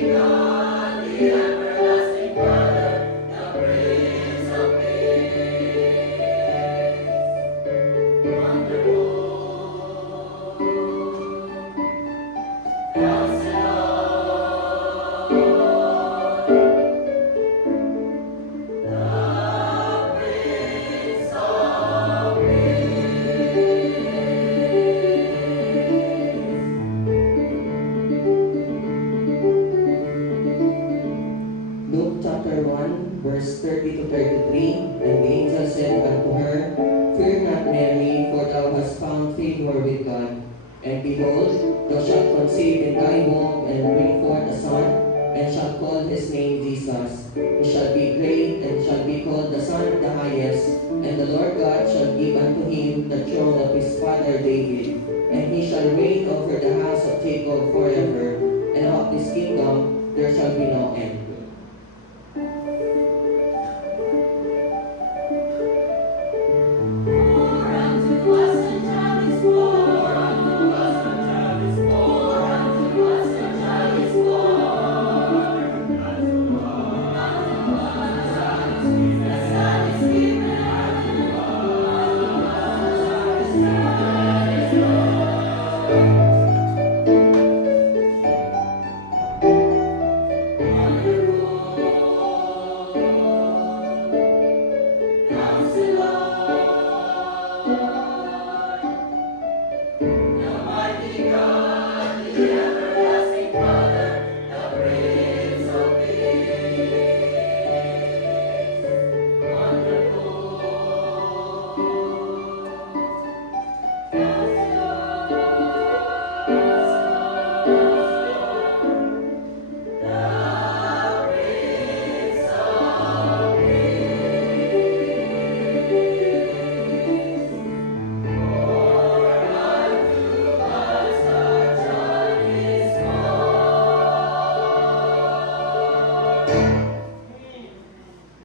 God, the everlasting Father, the Prince of Peace. Wonderful Counselor, the Prince of Luke chapter 1, verse 30 to 33. And the angel said unto her, Fear not, Mary, for thou hast found favor with God. And behold, thou shalt conceive in thy womb, and bring forth a son, and shalt call his name Jesus. He shall be great, and shall be called the Son of the Highest. And the Lord God shall give unto him the throne of his father David. And he shall reign over the house of Jacob forever,